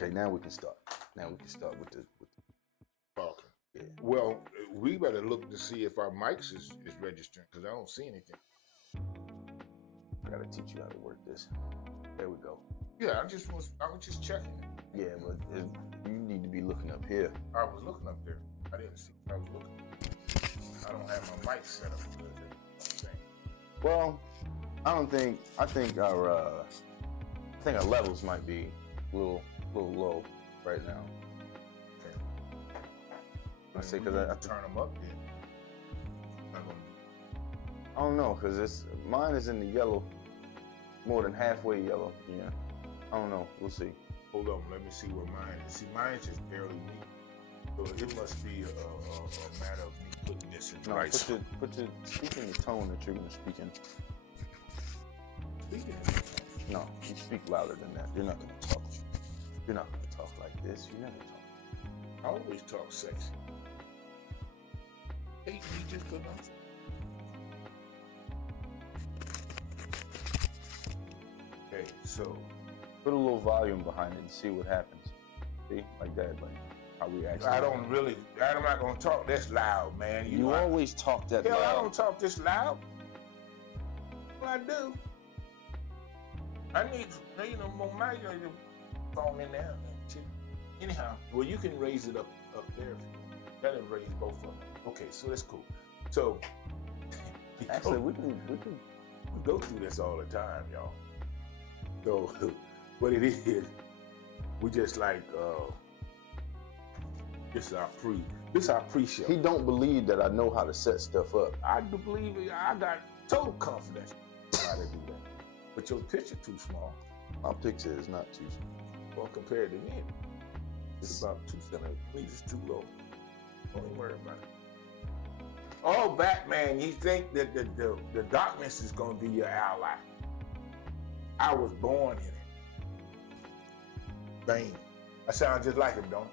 Okay, now we can start. Now we can start with the Okay. yeah. Well, we better look to see if our mics is registering because I don't see anything. I gotta teach you how to work this. There we go. Yeah, I was just checking it. Yeah, but you need to be looking up here. I was looking up there. I didn't see. I was looking. I don't have my mic set up good. Well, I think our levels might be a little low right now. Okay. I say because I turn them up then. I don't know because mine is in the yellow, more than halfway yellow. Yeah, I don't know. We'll see. Hold on, let me see where mine is. See, mine is just barely me. So it must be a matter of me putting this in the right spot. Speak in the tone that you're going to speak in. Speaking No, you speak louder than that. You're not going to talk. You're not going to talk like this. You never talk. I always talk sexy. Hey, you just put on. Okay, so put a little volume behind it and see what happens. See, like that, like how we actually. I'm not gonna talk this loud, man. You always talk that loud. I don't talk this loud. Well, I do. I need more mic to phone in there. Anyhow, well, you can raise it up there if you that'll raise both of them. Okay, so that's cool. So actually, we can go through this all the time, y'all. So what it is, we just like this is our pre-show. He don't believe that I know how to set stuff up. I do believe it. I got total confidence how to do that. But your picture too small. My picture is not too small. Well, compared to me, it's about 2 centimeters too low. Don't even worry about it. Oh, Batman, you think that the darkness is going to be your ally. I was born in it. Bang. I sound just like him, don't I?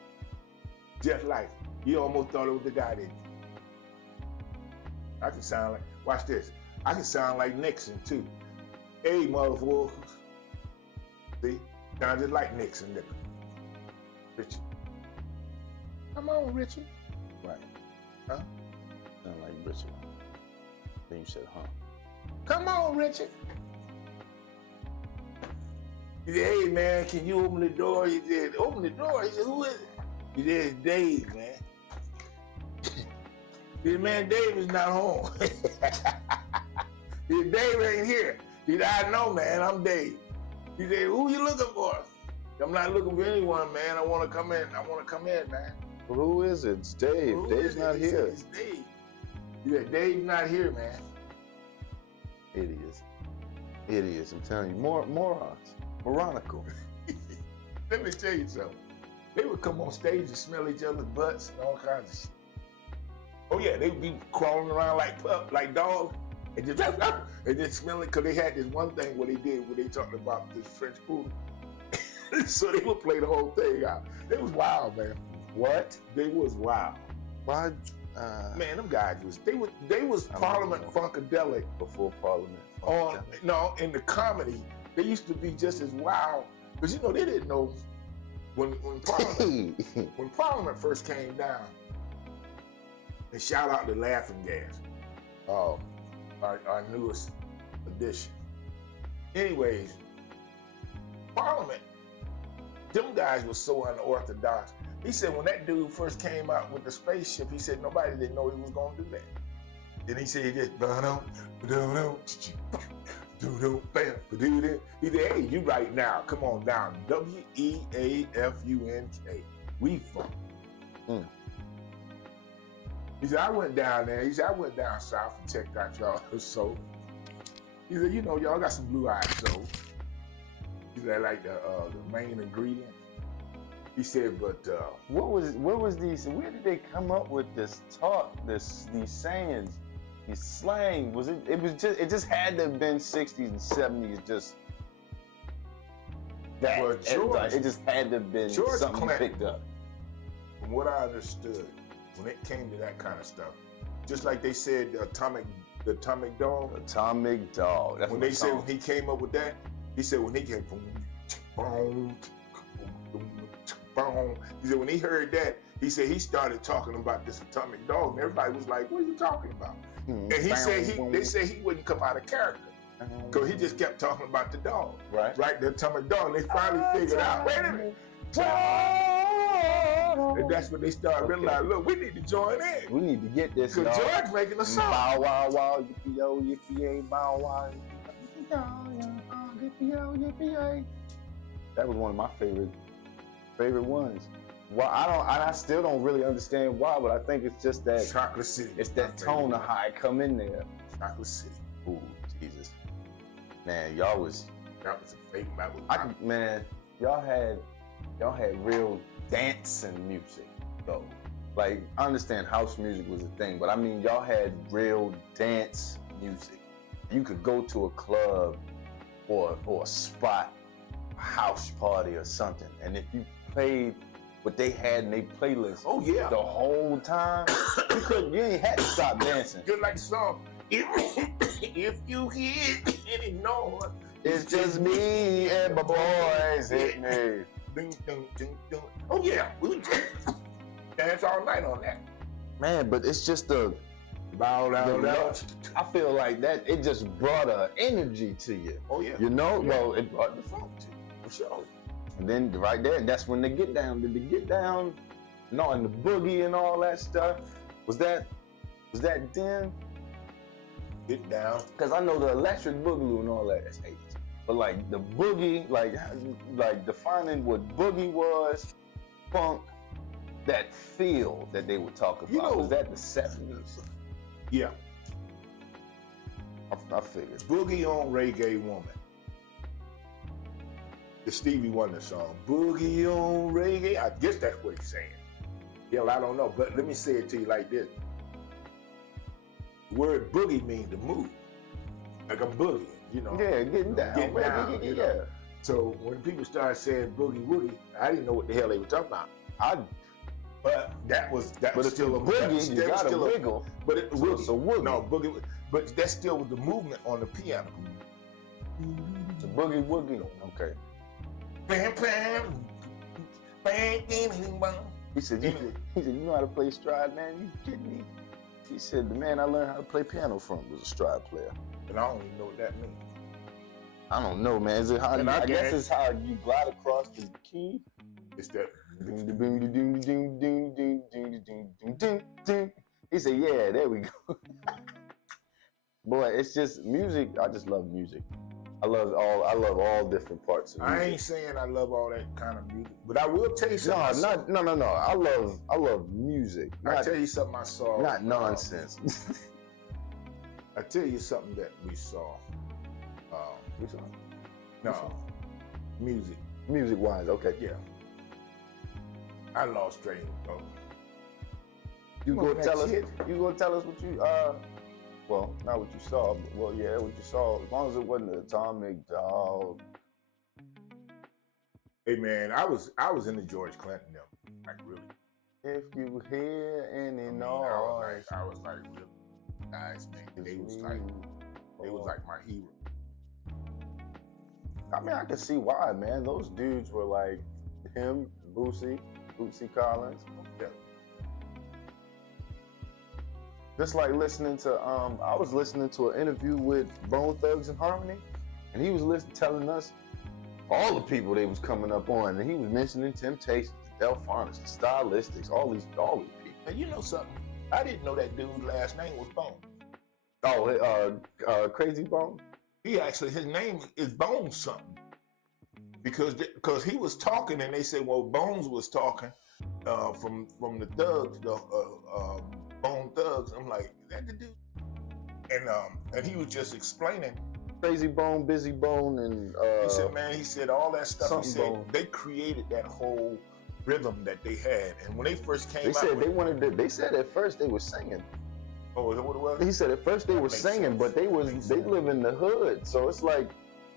Just like him. You almost thought it was the guy, didn't you? I can sound like, watch this. I can sound like Nixon, too. Hey, motherfuckers. See? Sound just like Nixon, nigga. Richard. Come on, Richard. Right. Huh? Sound like Richard. Then you said, huh? Come on, Richard. He said, hey, man, can you open the door? He said, open the door. He said, who is it? He said, it's Dave, man. He said, man, Dave is not home. He said, Dave ain't here. He said, I know, man, I'm Dave. He said, who you looking for? I'm not looking for anyone, man. I want to come in. Man. Well, who is it? It's Dave. Dave's not here. It's Dave. He said, Dave's not here, man. Idiots. I'm telling you, morons. Moronical. Let me tell you something. They would come on stage and smell each other's butts and all kinds of shit. Oh yeah, they would be crawling around like dogs and just smelling, because they had this one thing where they talked about this French poodle. So they would play the whole thing out. It was wild, man. What? They was wild. Why? Man, them guys they was Parliament Funkadelic. Before Parliament Funkadelic. In the comedy, they used to be just as wild. Because they didn't know when Parliament first came down. And shout out to Laughing Gas. Our newest addition. Anyways, Parliament, them guys were so unorthodox. He said when that dude first came out with the spaceship, he said nobody didn't know he was going to do that. Then he said he just, he said, hey, you right now, come on down. WEAFUNK. We funk. He said, I went down there. He said, I went down south and checked out y'all soul. He said, y'all got some blue-eyed soul. He said, like the main ingredient. He said, but what was these? Where did they come up with this talk? These sayings, these slang? It just had to have been 60s and 70s. Just that. Well, George, it just had to have been George something Clinton, picked up. From what I understood, when it came to that kind of stuff, just like they said, the atomic dog. Atomic dog. That's when they said when he came up with that, he said when he came, boom, boom, boom, boom, boom. He said when he heard that, he said he started talking about this atomic dog, and everybody was like, "What are you talking about?" And he said they said he wouldn't come out of character because he just kept talking about the dog, right? The atomic dog. And they finally figured out, wait a minute. And that's when they started realizing, look, we need to join in. We need to get this. Because George making a song. Bow wow wow, yippee yo, yippee yay, bow wow, yippee yo, yippee yay. That was one of my favorite ones. Well, I still don't really understand why, but I think it's just that Chocolate City. It's that tone of how it come in there. Chocolate City. Ooh, Jesus, man, y'all was. That was a favorite. Y'all had real dancing music though. Like I understand house music was a thing, but I mean y'all had real dance music. You could go to a club or a spot, a house party or something, and if you played what they had in their playlist, oh yeah, the whole time, you ain't had to stop dancing. Just like the song, if you hear any noise, it's just me and my boys hit me. Ding, ding, ding, ding. Oh yeah, we would dance all night on that. Man, but it's just the I feel like that it just brought an energy to you. Oh yeah. You know, yeah. Well, it brought the funk to you, for sure. And then right there, that's when the get down, and the boogie and all that stuff. Was that then? Get down. Because I know the electric boogaloo and all that, that's 80s. But like the boogie, like defining what boogie was, funk, that feel that they would talk about, was that the 70s? Yeah. I figured. Boogie on Reggae Woman. The Stevie Wonder song. Boogie on Reggae. I guess that's what he's saying. Yeah, well, I don't know, but let me say it to you like this. The word boogie means to move. Like a boogie. You know, yeah, getting down. You know? So when people started saying boogie woogie, I didn't know what the hell they were talking about. But that was still a boogie. You got to wiggle. But it was a woogie. No boogie, but that still was the movement on the piano. It's a boogie woogie. Okay. Bam bam, bang bang bang. He said, you know how to play stride, man? You kidding me? He said, the man I learned how to play piano from was a stride player. And I don't even know what that means. I don't know, man. Is it how? I guess it's how you glide across the key. It's that. He said, "Yeah, there we go." Boy, it's just music. I just love music. I love all different parts of music. I ain't saying I love all that kind of music, but I will tell you something. No. I love music. I'll tell you something I saw. Not nonsense. I tell you something that we saw. We saw. No, music. Music wise, okay. Yeah. I lost train of thought. You gonna tell us what you well, not what you saw, but well, yeah, what you saw. As long as it wasn't the Atomic Dog. Hey man, I was in the George Clinton though, like really. If you hear any noise, I was like really nice man. They was like my hero. I mean, I can see why, man. Those dudes were like him, Bootsy Collins. Yeah. Just like listening to, I was listening to an interview with Bone Thugs and Harmony, and he was telling us all the people they was coming up on, and he was mentioning Temptations, Delphonics, the Stylistics, all these people. And you know something? I didn't know that dude's last name was Bone. Oh, Crazy Bone? His name is Bone something. Because he was talking and they said, well, Bones was talking from the Thugs, the Bone Thugs. I'm like, is that the dude? And he was just explaining. Crazy Bone, Busy Bone, and he said, man, all that stuff. He said Bone. They created that whole rhythm that they had, and when they first came they said they said at first they were singing. Oh, is that what it was? He said at first they were singing, but they live in the hood, so it's like.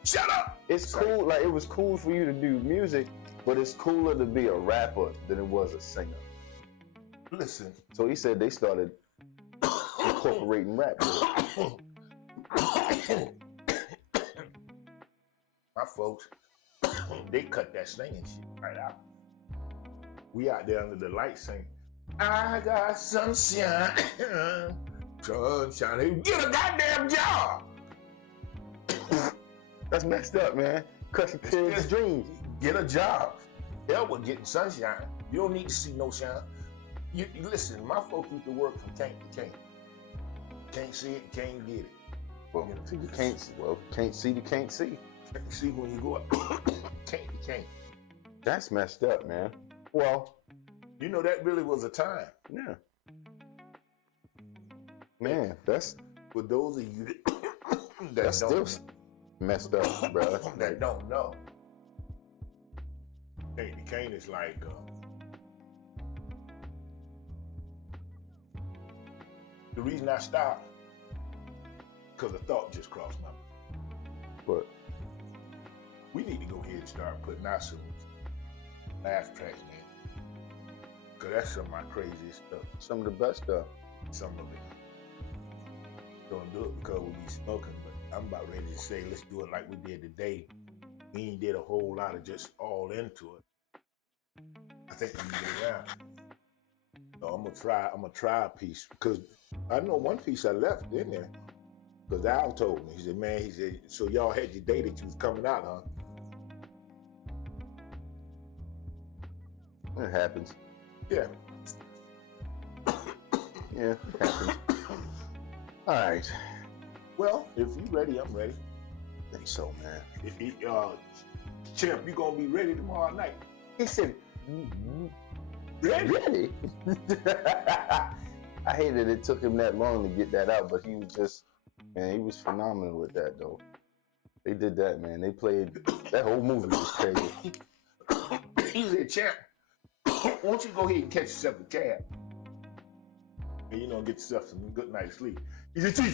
Shut up! It's cool, like it was cool for you to do music, but it's cooler to be a rapper than it was a singer. Listen. So he said they started incorporating rap. My folks, they cut that singing shit right out. We out there under the lights saying, I got sunshine, sunshine. Hey, get a goddamn job. That's messed up, man. Crushing kids' dreams. Get a job. Hell with getting sunshine. You don't need to see no shine. You listen, my folks used to work from tank to tank. Can't see it, can't get it. Well, you can't see. Well, can't see, you can't see. Can't see when you go up. Can't, you can't. That's messed up, man. Well, you know that really was a time. Yeah. Man, that's for those of you that that's don't still messed up, bro. that don't know. Candy cane is like the reason I stopped because a thought just crossed my mind. What? We need to go ahead and start putting out some laugh tracks, man. Cause that's some of my craziest stuff. Some of the best stuff. Some of it. Don't do it because we be smoking, but I'm about ready to say let's do it like we did today. We ain't did a whole lot of just all into it. I think we can get around. So I'm gonna try a piece because I know one piece I left in there. Because Al told me, he said, man, he said, so y'all had your day that you was coming out, huh? It happens. Yeah. Yeah, it happens. All right. Well, if you ready, I'm ready. I think so, man. Champ, you gonna be ready tomorrow night? He said, ready? Ready? I hated it took him that long to get that out, but he was just, man, he was phenomenal with that, though. They did that, man. They played, that whole movie was crazy. He said, Champ, why don't you go ahead and catch yourself a cab? And, you know, get yourself some good night's sleep. He said, You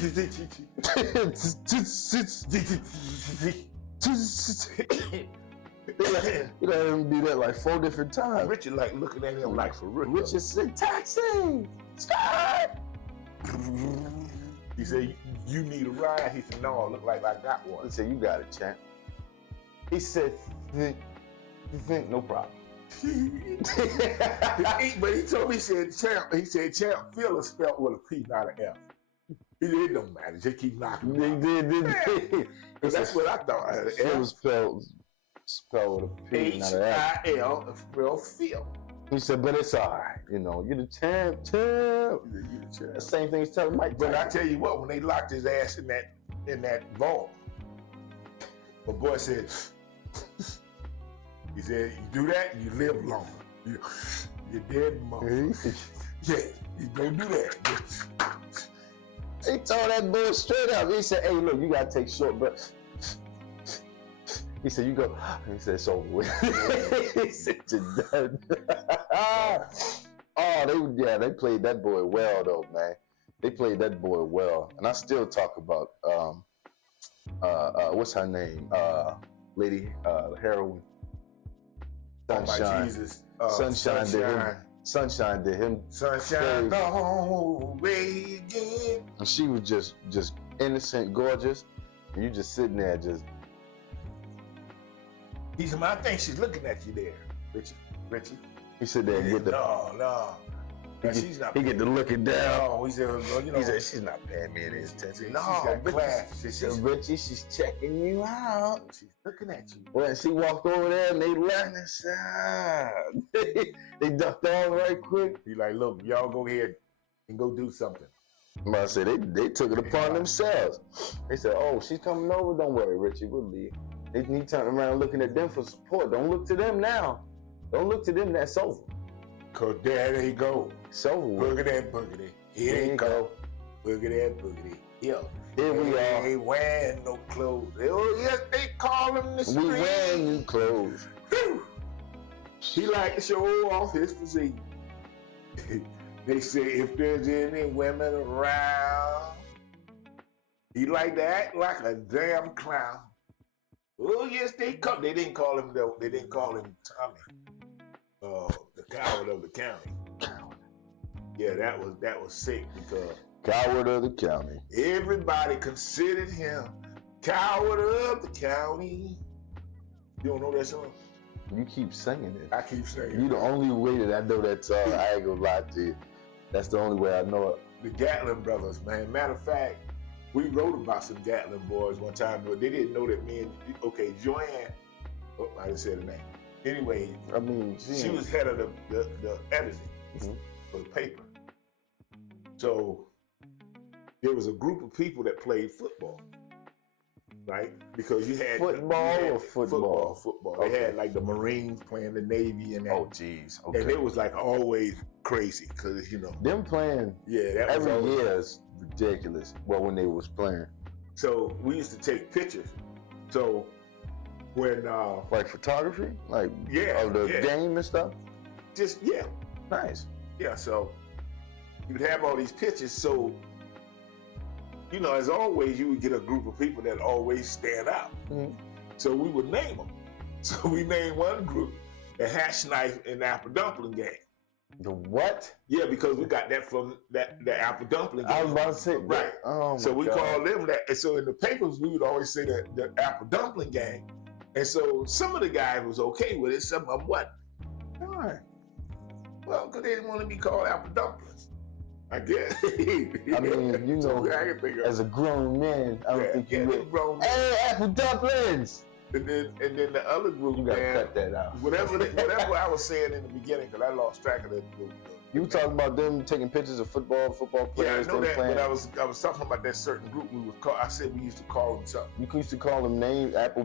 let him do that like 4 different times. Richard like looking at him like for real. Richard said, taxi! Scott! He said, you need a ride? He said, no, look like I got one. He said, you got it, champ. He said, think, no problem. But he told me, he said, champ, Phil is spelled with a P, not an F. It don't matter, just keep knocking. They did. That's what I thought. It was spelled with a P, not an F. H-I-L, spelled Phil. He said, but it's all right. You know, you're the champ. The same thing he's telling Mike. But I tell you what, when they locked his ass in that vault, the boy said, he said, you do that, you live longer. You're dead, motherfucker. Yeah, you don't do that. He told that boy straight up. He said, hey, look, you got to take short breaths. He said, you go. He said, it's over with. He said, you're done. They played that boy well, though, man. They played that boy well. And I still talk about, what's her name? Lady Heroin. Sunshine. Jesus. Sunshine did him. Sunshine did him. Sunshine gone away again. And she was just innocent, gorgeous. And you just sitting there just. He said, I think she's looking at you there, Richie. He said there, get the. No. She's not. He get to looking down. No, he said, you know. He said, she's not paying me any attention. No, she's got class. She said, Richie, she's checking you out. She's looking at you. Well, she walked over there and they left and said, they ducked off right quick. He like, look, y'all go ahead and go do something. But I said, they took it upon themselves. They said, oh, she's coming over. Don't worry, Richie, we'll leave. He turned around looking at them for support. Don't look to them now. Don't look to them. That's over. Cause there they go. It's over. Boogity. Here they go. Boogity. Here we are. They ain't wearing no clothes. Oh yes, they call them the street. We wearing new clothes. He like to show off his physique. They say if there's any women around, he like to act like a damn clown. Oh yes, they come. They didn't call him though. They didn't call him Tommy, the coward of the county. Yeah, that was sick because Coward of the county. Everybody considered him coward of the county. You don't know that song? You keep singing it. I keep saying You the only way that I know that song. I ain't gonna lie to you. That's the only way I know it. the Gatlin brothers, man. Matter of fact, we wrote about some Gatlin boys one time, but they didn't know that me and Joanne. Oh, I didn't say the name. Anyway, I mean, she was head of the editing for the paper. So there was a group of people that played football, right? Because you had football. Football. Okay. They had like the Marines playing the Navy and that. Oh, jeez. Okay. And it was like always crazy because them playing that was every always, year is ridiculous. Well, when they was playing, so we used to take pictures. So when like photography, like of the game and stuff. Just Nice. Yeah, so you'd have all these pictures. So, as always, you would get a group of people that always stand out. Mm-hmm. So we would name them. So we named one group the Hash Knife and Apple Dumpling Gang. The what? Yeah, because we got that from the Apple Dumpling Gang. I was about to say, right. Oh, so we God. called them that. And so in the papers, we would always say that the Apple Dumpling Gang. And so some of the guys was okay with it, some of them wasn't. Why? Well, because they didn't want to be called Apple Dumplings. I guess. I mean, So I can think of as a grown man, I don't think you would. grown. Hey, Apple Dumplings! And then the other group, You gotta man, cut that out. whatever I was saying in the beginning, because I lost track of the You were talking about them taking pictures of football players. Yeah, I know that, playing. but I was talking about that certain group we would call. I said we used to call them something. You used to call them names, Apple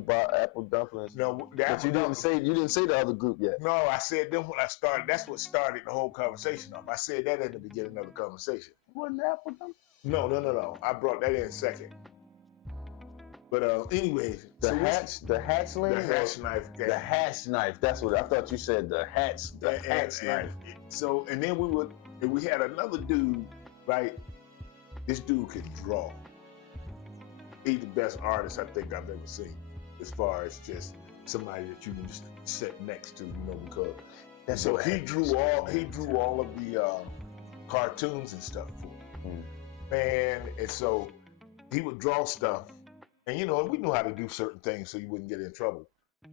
Dumplings. No, but you didn't say the other group yet. No, I said them when I started. That's what started the whole conversation off. I said that in the beginning of the conversation. Wasn't Apple Dumplings? No. I brought that in second. But anyway, the Hash Knife gang. The Hash Knife. That's what I thought you said. The Hatch Knife. So and then we had another dude, right? This dude could draw. He's the best artist I think I've ever seen, as far as just somebody that you can just sit next to, because. And so he drew all of the cartoons and stuff for him. Man, and so he would draw stuff. And we knew how to do certain things so you wouldn't get in trouble.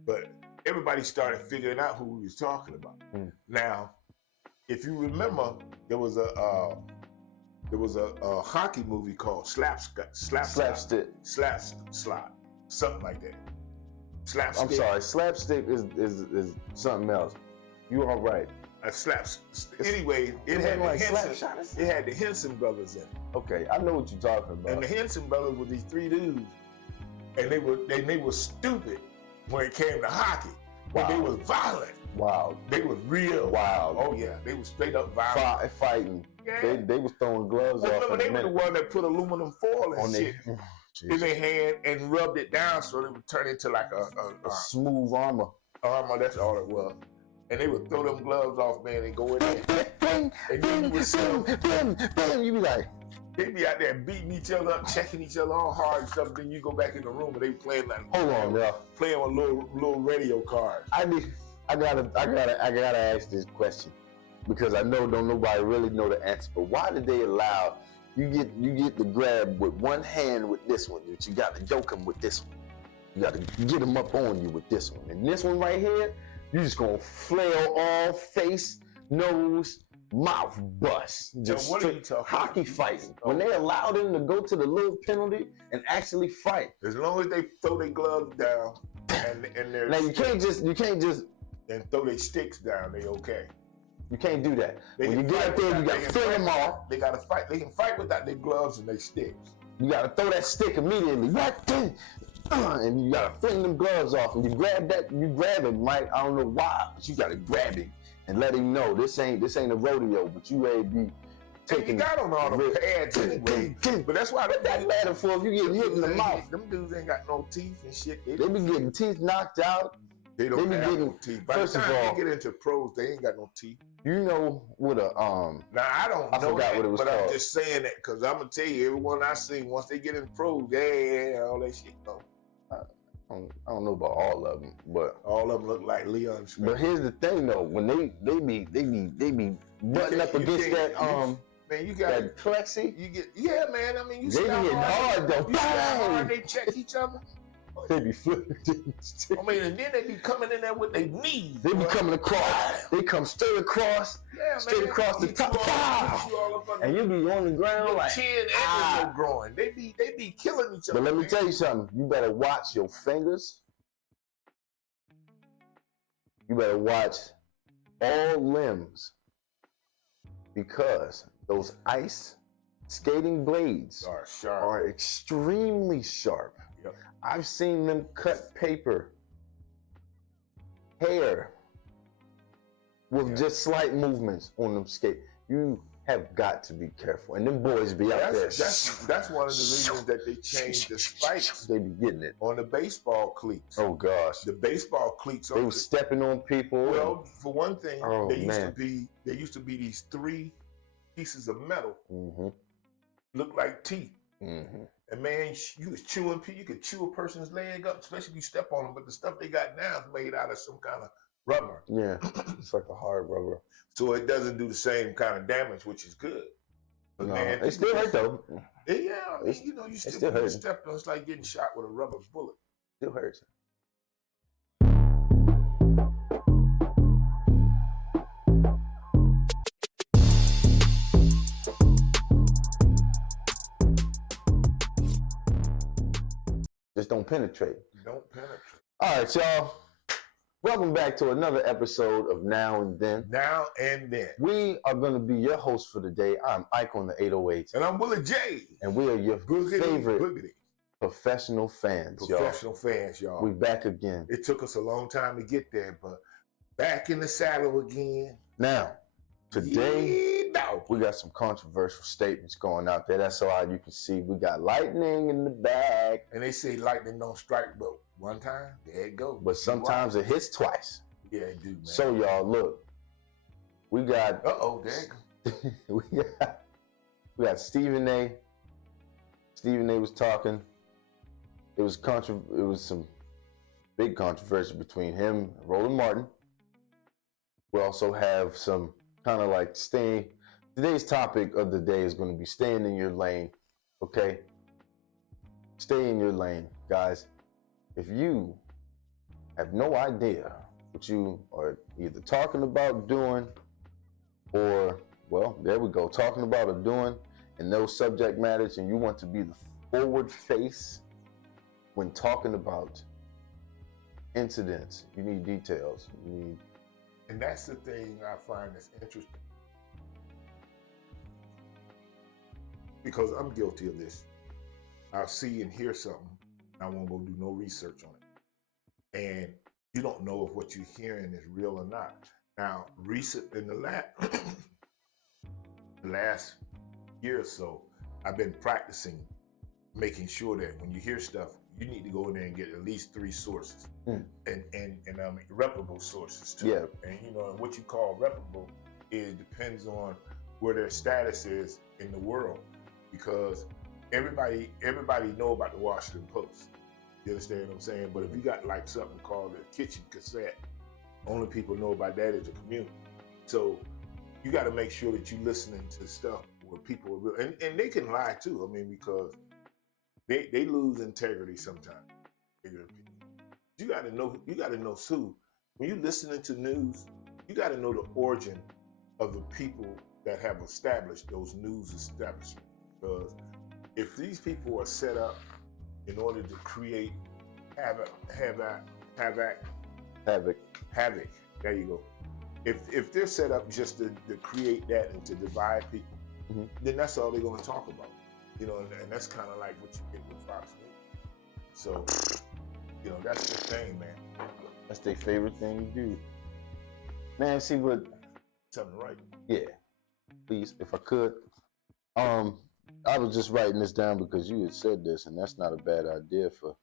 But everybody started figuring out who we was talking about. Now, if you remember, there was a hockey movie called Slapstick, something like that. Slapstick. I'm sorry, Slapstick is something else. You all right? A Anyway, it had the Henson brothers in it. Okay, I know what you're talking about. And the Henson brothers were these three dudes. And they were stupid when it came to hockey. But they was violent. Wow. They was real wild. Oh yeah, they was straight up violent. Fighting. Yeah. They was throwing gloves off. Remember, they were the one that put aluminum foil and shit in their hand and rubbed it down so it would turn into like a smooth armor. That's all it was. And they would throw them gloves off, man, and go in there. And then you would you be like, they be out there beating each other up, checking each other all hard and stuff. Then you go back in the room and they playing like hold on, bro. Playing with little radio cards. I gotta ask this question because I know don't nobody really know the answer. But why did they allow you get the grab with one hand with this one, but you got to yoke him with this one. You got to get him up on you with this one, and this one right here, you just gonna flail all face, nose, mouth bust. Just what are you talking hockey fighting. When they allow them to go to the little penalty and actually fight. As long as they throw their gloves down and their now you can't just and throw their sticks down, they okay. You can't do that. When you get up there, you gotta fling them off. They gotta fight. They can fight without their gloves and their sticks. You gotta throw that stick immediately. And you gotta fling them gloves off. And you grab him, right? I don't know why, but you gotta grab him and let him know this ain't a rodeo, but you ready to be taking. You got on all the pads anyway. But that's why that matter for if you get hit in the mouth. Them dudes ain't got no teeth and shit. They be getting teeth knocked out. They don't have no teeth. By the time they get into pros, they ain't got no teeth. You know what a Now I don't know forgot that, what it was but called. I'm just saying that because I'm gonna tell you, everyone I seen once they get in pros, all that shit. No. I don't know about all of them, but all of them look like Leon Smith. But here's the thing, though: when they be butting up against that man, you got that plexi. You get man. I mean, you they be getting hard though. You see how hard they check each other. they be flipping. I mean, and then they be coming in there with their knees. They be coming across. They come straight across, straight across the top. And you be on the ground your like chin and your groin. They be killing each other. But let me tell you something. You better watch your fingers. You better watch all limbs, because those ice skating blades are sharp. Are extremely sharp. Yep. I've seen them cut paper, hair, with just slight movements on them skate. You have got to be careful. And them boys be out there. That's one of the reasons that they changed the spikes. They be getting it. On the baseball cleats. Oh gosh. The baseball cleats. They were stepping on people. Well, for one thing, there used to be these 3 pieces of metal. Mm-hmm. Look like teeth. Mm-hmm. And man, you was chewing, you could chew a person's leg up, especially if you step on them. But the stuff they got now is made out of some kind of rubber. Yeah, it's like a hard rubber. So it doesn't do the same kind of damage, which is good. But no, man, it still hurt though. Yeah, I mean, you still step on. It's like getting shot with a rubber bullet. Still hurts. Just don't penetrate. Don't penetrate. All right, y'all. Welcome back to another episode of Now and Then. Now and Then. We are going to be your host for the day. I'm Ike on the 808. And I'm Willie J. And we are your favorite professional fans, y'all. Professional fans, y'all. We back again. It took us a long time to get there, but back in the saddle again. Now, today, we got some controversial statements going out there. That's all you can see. We got lightning in the bag. And they say lightning don't strike, but one time, there it goes. But sometimes it hits twice. Yeah, it do, man. So, y'all, look. We got... there it goes. we got Stephen A. Stephen A. was talking. It was some big controversy between him and Roland Martin. We also have some kind of like today's topic of the day is going to be staying in your lane, okay? Stay in your lane, guys. If you have no idea what you are either talking about doing or, well, there we go, talking about or doing in those subject matters, and you want to be the forward face when talking about incidents, you need details. And that's the thing I find that's interesting. Because I'm guilty of this. I'll see and hear something, I won't go do no research on it. And you don't know if what you're hearing is real or not. Now, in the last year or so, I've been practicing making sure that when you hear stuff, you need to go in there and get at least 3 sources, and reputable sources too. Yeah. And what you call reputable depends on where their status is in the world, because everybody know about the Washington Post. You understand what I'm saying? But if you got like something called the Kitchen Cassette, only people know about that is the community. So you got to make sure that you're listening to stuff where people are real, and they can lie too. I mean, because they lose integrity sometimes. You got to know Sue. When you're listening to news, you got to know the origin of the people that have established those news establishments. Because if these people are set up in order to create havoc. There you go. If they're set up just to create that and to divide people, then that's all they're going to talk about. And that's kind of like what you get with Fox News. So, that's the thing, man. That's their favorite thing to do. Man, see what? Something right. Yeah. Please, if I could. I was just writing this down because you had said this, and that's not a bad idea for.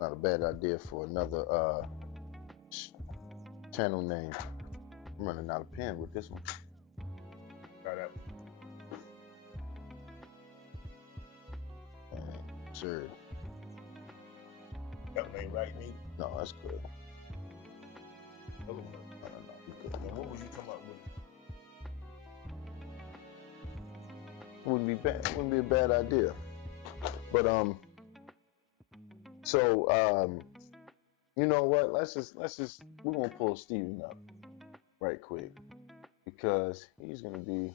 Not a bad idea for another channel name. I'm running out of pen with this one. Try that. Sure. That ain't right, neither. No, that's good. No. You good. Now, what was you talking about with? Wouldn't be bad. Wouldn't be a bad idea. But you know what? Let's just we're gonna pull Steven up right quick because he's gonna be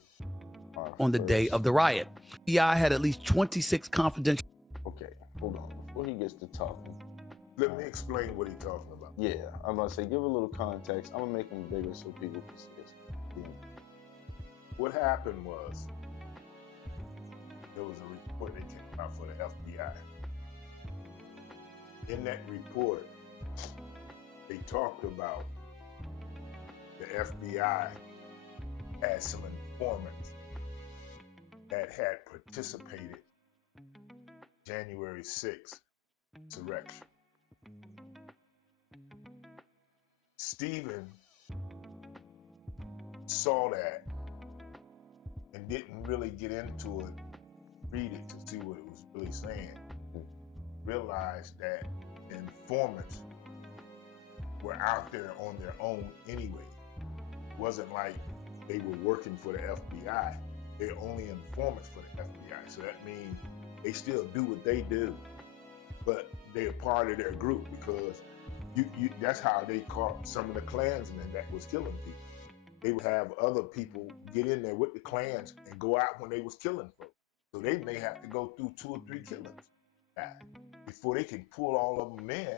on the day of the riot. FBI had at least 26 confidential. Okay, hold on. Before he gets to talking, Let me explain what he's talking about. yeah, I'm gonna say give a little context. I'm gonna make him bigger so people can see this. Yeah. What happened was there was a report that came out for the FBI. In that report, they talked about the FBI had some informants that had participated January 6th insurrection. Stephen saw that and didn't really get into it, read it to see what it was really saying. Realized that the informants were out there on their own anyway. It wasn't like they were working for the FBI. They're only informants for the FBI. So that means they still do what they do, but they're part of their group because that's how they caught some of the Klansmen that was killing people. They would have other people get in there with the Klans and go out when they was killing folks. So they may have to go through 2 or 3 killings before they can pull all of them in.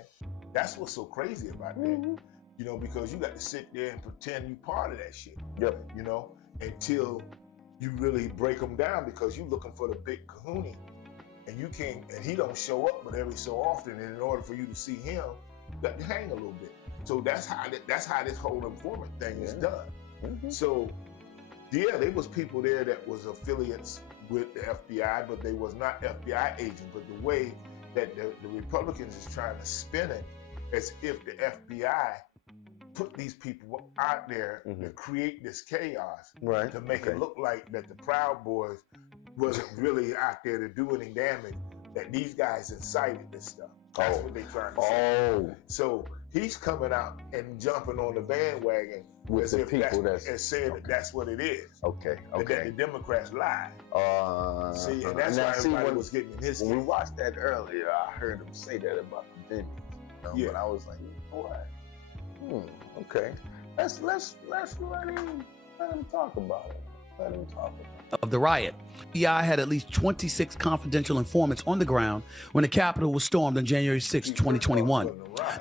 That's what's so crazy about that, you know, because you got to sit there and pretend you're part of that shit. Yep. You know, until you really break them down because you're looking for the big kahuna, and you can't, and he don't show up but every so often, and in order for you to see him, you got to hang a little bit. So that's how this whole informant thing is done. So yeah, there was people there that was affiliates with the FBI, but they was not FBI agents. But the way that the Republicans is trying to spin it as if the FBI put these people out there to create this chaos, Right. to make it look like that the Proud Boys wasn't really out there to do any damage, that these guys incited this stuff. That's what they trying to say. So he's coming out and jumping on the bandwagon With as the if people and saying that that's what it is. Okay. And that the Democrats lie. See, and that's why everybody was getting in his when we watched that earlier, I heard him say that about the Denny's. But I was like, you know what? Okay. Let's let him talk about it. Let him talk about it. Of the riot. FBI had at least 26 confidential informants on the ground when the Capitol was stormed on January 6, 2021.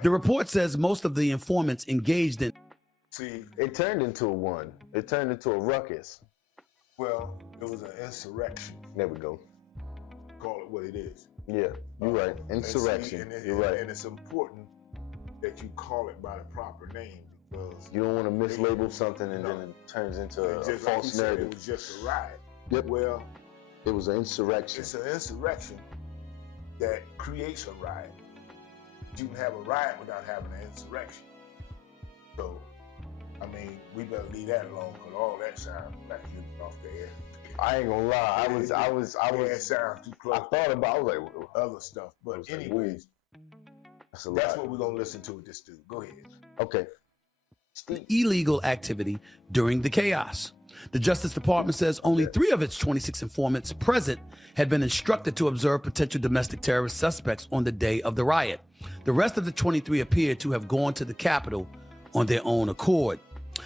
The report says most of the informants engaged in. See, it turned into It turned into a ruckus. Well, it was an insurrection. There we go. Call it what it is. Yeah, you're right. Insurrection. You're right. And it's important that you call it by the proper name because you don't want to mislabel something and then it turns into a false narrative. It was just a riot. Yep. Well, it was an insurrection. It's an insurrection that creates a riot. You can have a riot without having an insurrection. So, I mean, we better leave that alone because all that sounds like you off the air. I ain't gonna lie. I was. That sounds too close. I was like, other stuff. But anyways, that's what we're gonna listen to with this dude. Go ahead. Okay. Illegal activity during the chaos. The Justice Department says only 3 of its 26 informants present had been instructed to observe potential domestic terrorist suspects on the day of the riot. The rest of the 23 appeared to have gone to the Capitol on their own accord.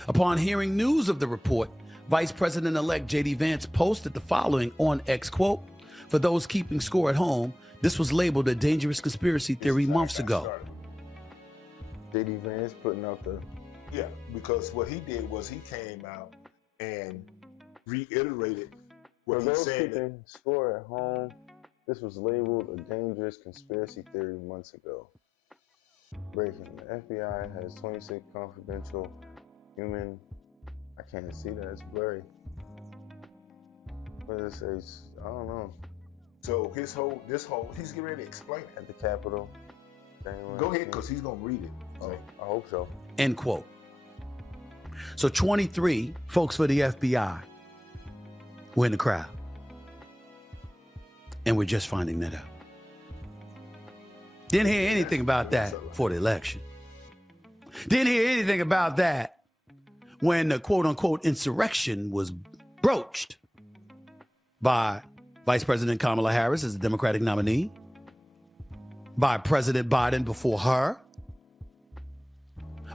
Upon hearing news of the report, Vice President-elect J.D. Vance posted the following on X, quote, "For those keeping score at home, this was labeled a dangerous conspiracy theory months ago." J.D. Vance putting out the... Yeah, because what he did was he came out and reiterated what he said. Keeping score at home, this was labeled a dangerous conspiracy theory months ago. Breaking. The FBI has 26 confidential human... I can't see that. It's blurry. What does it say? I don't know. So this whole, he's getting ready to explain it. At the Capitol. Go ahead, because he's going to read it. Oh, I hope so. End quote. So 23 folks for the FBI were in the crowd. And we're just finding that out. Didn't hear anything about that for the election. Didn't hear anything about that when the quote unquote insurrection was broached. by Vice President Kamala Harris as the Democratic nominee, by President Biden before her,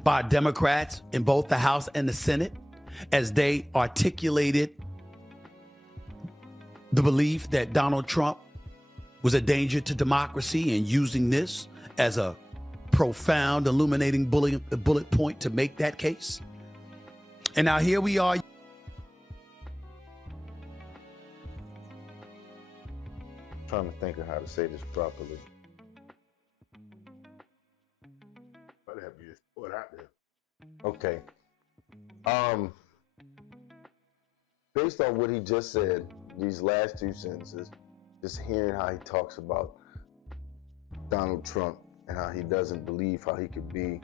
by Democrats in both the House and the Senate as they articulated the belief that Donald Trump was a danger to democracy and using this as a profound, illuminating bullet point to make that case. And now here we are. Trying to think of how to say this properly. But have you put out there? Okay. Based on what he just said, these last two sentences, just hearing how he talks about Donald Trump and how he doesn't believe how he could be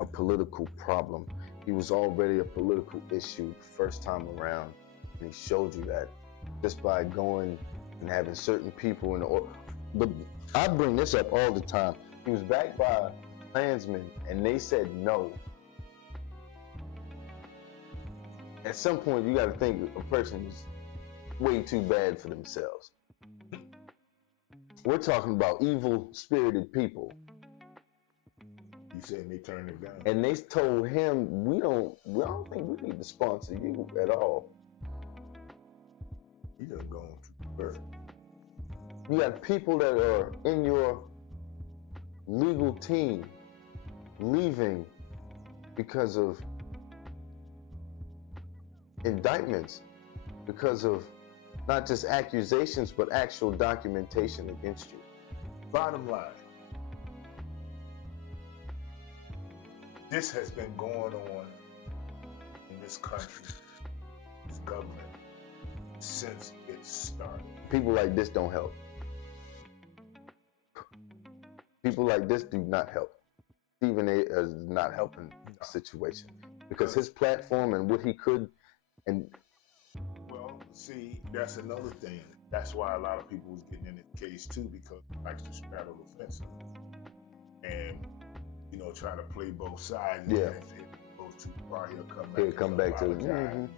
a political problem. He was already a political issue the first time around, and he showed you that just by going and having certain people in the I bring this up all the time. He was backed by Klansmen, and they said no. At some point, you got to think a person is way too bad for themselves. We're talking about evil-spirited people. You saying they turned him down? And they told him, I don't think we need to sponsor you at all. He done gone to birth. You got people that are in your legal team leaving because of indictments, because of not just accusations, but actual documentation against you. Bottom line, this has been going on in this country, this government, since it started. People like this don't help. People like this do not help. Stephen A. is not helping the situation because his platform and what he could, and well, see, that's another thing. That's why a lot of people was getting in the case too, because he likes to straddle the fence and try to play both sides. Yeah. And if it goes too far, he'll come back to apologize,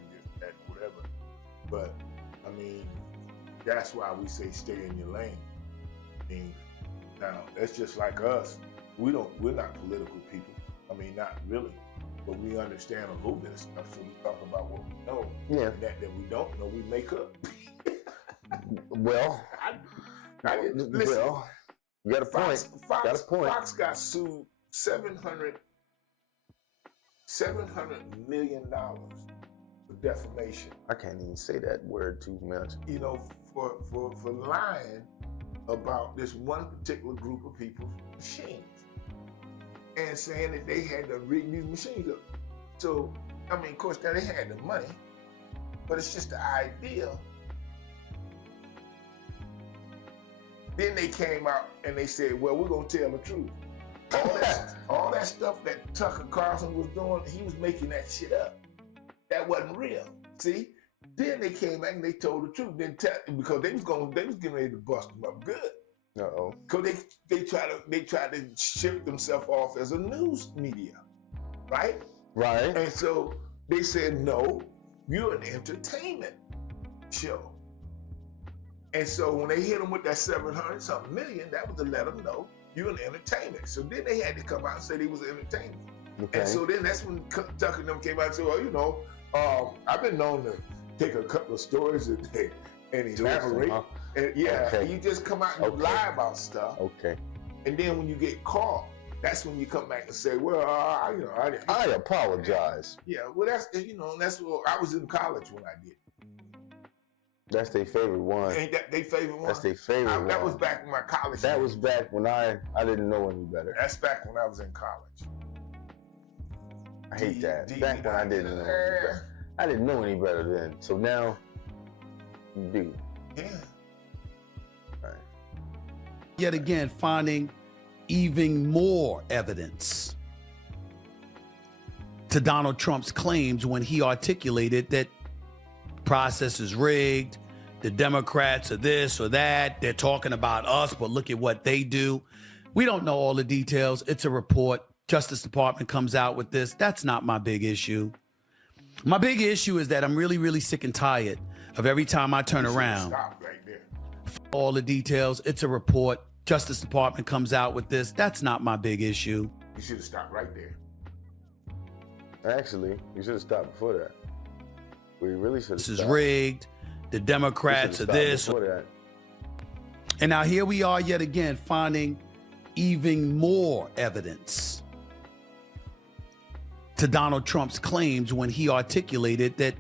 that, whatever. But I mean, that's why we say stay in your lane. I mean, now that's just like us. We're not political people. I mean, not really, but we understand a little bit of stuff. So we talk about what we know. Yeah. And that we don't know, we make up. well, listen, well, you got a point. Got a point. Fox got sued $700 million for defamation. I can't even say that word too much. For lying about this one particular group of people's machines and saying that they had to rig these machines up. So, I mean, of course, now they had the money, but it's just the idea. Then they came out and they said, well, we're going to tell the truth. All that stuff that Tucker Carlson was doing, he was making that shit up. That wasn't real. See? Then they came back and they told the truth. Because they was getting ready to bust them up good. Uh-oh. Because they tried to ship themselves off as a news media, right? Right. And so they said, no, you're an entertainment show. And so when they hit them with that $700-something million, that was to let them know you're an entertainment. So then they had to come out and say they was entertainment. Okay. And so then that's when Tucker and them came out and said, well, I've been known to take a couple of stories and elaborate. And Okay. you just come out and lie about stuff. Okay. And then when you get caught, that's when you come back and say, well, I apologize. Yeah, well, that's what I was in college when I did. That's their favorite one. Ain't that their favorite one? That's their favorite one. That was back in my college. That was back when I didn't know any better. That's back when I was in college. I hate that. Back when I didn't know any better. I didn't know any better then. So now, you do. Yeah. All right. Yet again, finding even more evidence to Donald Trump's claims when he articulated that process is rigged, the Democrats are this or that, they're talking about us, but look at what they do. We don't know all the details. It's a report. Justice Department comes out with this. That's not my big issue. My big issue is that I'm really, really sick and tired of every time I turn around. Stop right there. All the details. It's a report. Justice Department comes out with this. That's not my big issue. You should have stopped right there. Actually, you should have stopped before that. We really should have This is stopped. rigged. The Democrats are this. Before that. And now here we are yet again finding even more evidence to Donald Trump's claims when he articulated that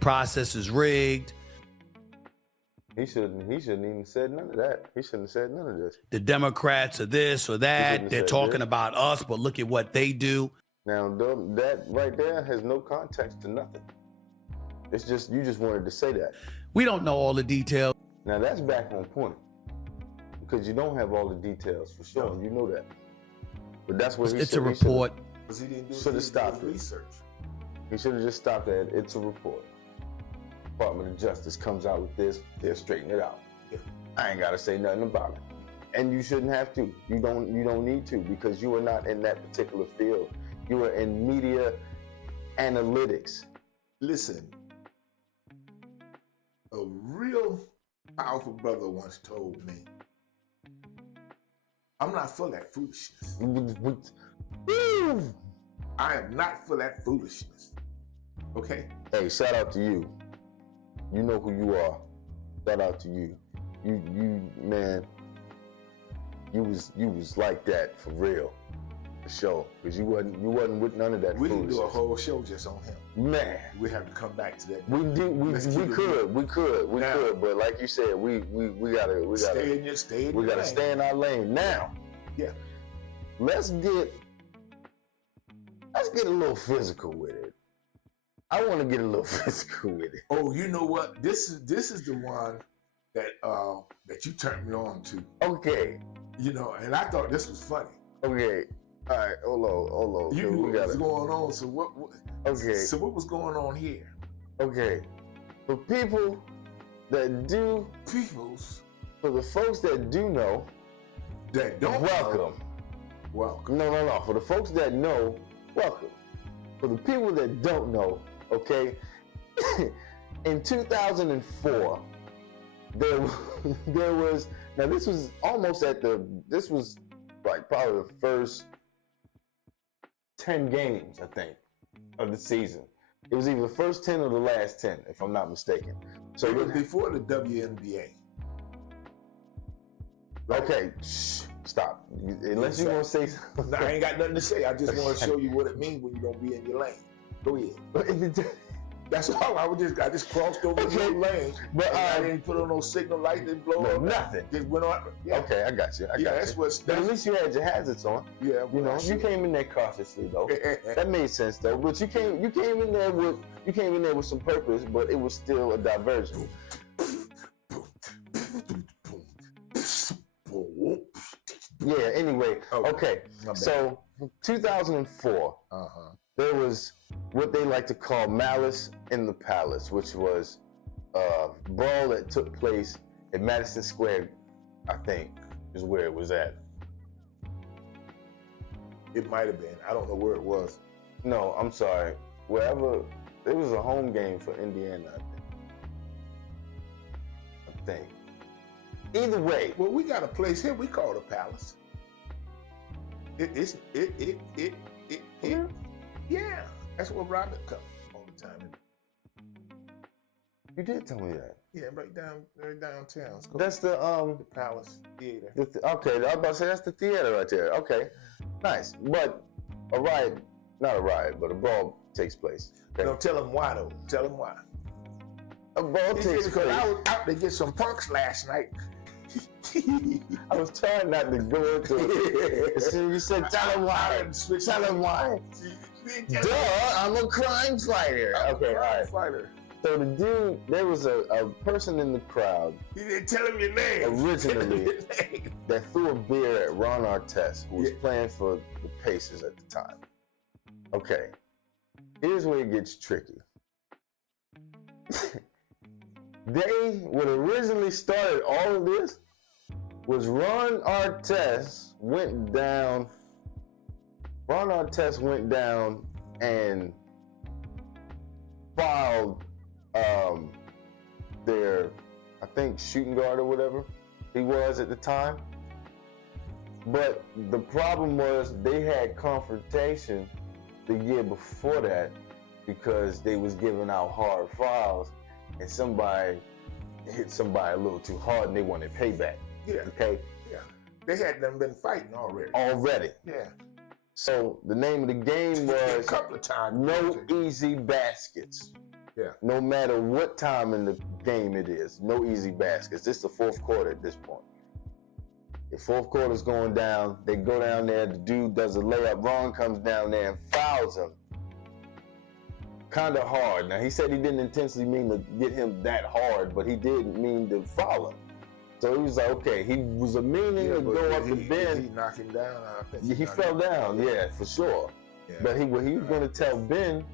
process is rigged. He shouldn't even said none of that. He shouldn't have said none of this. The Democrats are this or He that. shouldn't They're have said talking this. about us, but look at what they do. Now, that right there has no context to nothing. It's just, you just wanted to say that. We don't know all the details. Now, that's back on point. Because you don't have all the details for sure. You know that. But that's what he It's said. a report. Because he didn't do Should have stopped it. research. He should have just stopped at it's a report. Department of Justice comes out with this, they'll straighten it out. Yeah. I ain't gotta say nothing about it. And you shouldn't have to. You don't need to, because you are not in that particular field. You are in media analytics. Listen, a real powerful brother once told me, I'm not for that foolishness. I am not for that foolishness. Okay? Hey, shout out to you. You know who you are. Shout out to you. You man, you was like that for real. For sure. Because you wasn't with none of that We didn't foolishness. do a whole show just on him. Man. We have to come back to that. We Let's keep it could, but like you said, we gotta Stay in your lane. stay in our lane. Now, Yeah. let's get a little physical with it. I want to get a little physical with it. Oh, you know what? This is the one that you turned me on to. Okay, You know, and I thought this was funny. okay. All right, hold on. You So knew we what was gotta. going on. So what? Okay, So what was going on here? okay. For people that do, Peoples for the folks that do know, that don't know, welcome. welcome. No. For the folks that know, welcome. For the people that don't know, okay, in 2004, there was, now this was almost this was like probably the first 10 games, I think, of the season. It was either the first 10 or the last 10, if I'm not mistaken. So It was before the WNBA. Right? okay, shh, stop. Unless you want to say something. No, I ain't got nothing to say. I just want to show you what it means when you don't be in your lane. Go ahead. That's all. I just crossed over Okay. your lane. But And I didn't put on no signal light, didn't blow no, up. nothing. Just went on. Yeah. Okay, I got you. I Yeah, got that's you. what's. But at least you had your hazards on. Yeah, You know, you came in there cautiously though. That made sense though. But you came in there with some purpose, but it was still a diversion. Yeah. Anyway, okay. My bad. So 2004, there was what they like to call Malice in the Palace, which was a brawl that took place at Madison Square, I think, is where it was at. It might have been. I don't know where it was. No, I'm sorry. Wherever, it was a home game for Indiana, I think. Either way, Well, we got a place here we call the Palace. Yeah. That's where Robert comes all the time. you did tell me that. Yeah, right downtown. It's called That's the the Palace Theater. okay. I was about to say that's the theater right there. Okay, nice. But a riot, not a riot, but a brawl takes place. Okay? No, tell him why though. Tell him why. A brawl He takes said, because I place. was out to get some punks last night. I was trying not to go into it. As soon as you said, tell him why. Tell him why. Duh, I'm a crime fighter. Okay, all right. Fighter. So the dude, there was a person in the crowd He didn't tell him your name. Originally. Tell him your name. that threw a beer at Ron Artest, who was Yeah. playing for the Pacers at the time. Okay, here's where it gets tricky. What originally started all of this was Ron Artest went down and filed their, I think, shooting guard or whatever he was at the time. But the problem was they had confrontation the year before that because they was giving out hard fouls and somebody hit somebody a little too hard and they wanted payback. Yeah. Okay? Yeah. They had them been fighting already. Already. Yeah. So the name of the game A was couple of times. no easy baskets. Yeah. No matter what time in the game it is, no easy baskets. This is the fourth quarter at this point. The fourth quarter's going down. They go down there. The dude does a layup. Ron comes down there and fouls him. Kind of hard. Now, he said he didn't intentionally mean to get him that hard, but he did mean to foul him. So he was like, okay, he was meaning to go up to Ben. He knocked him down. I think He fell down, yeah, for sure. Yeah. But what he was going to tell Ben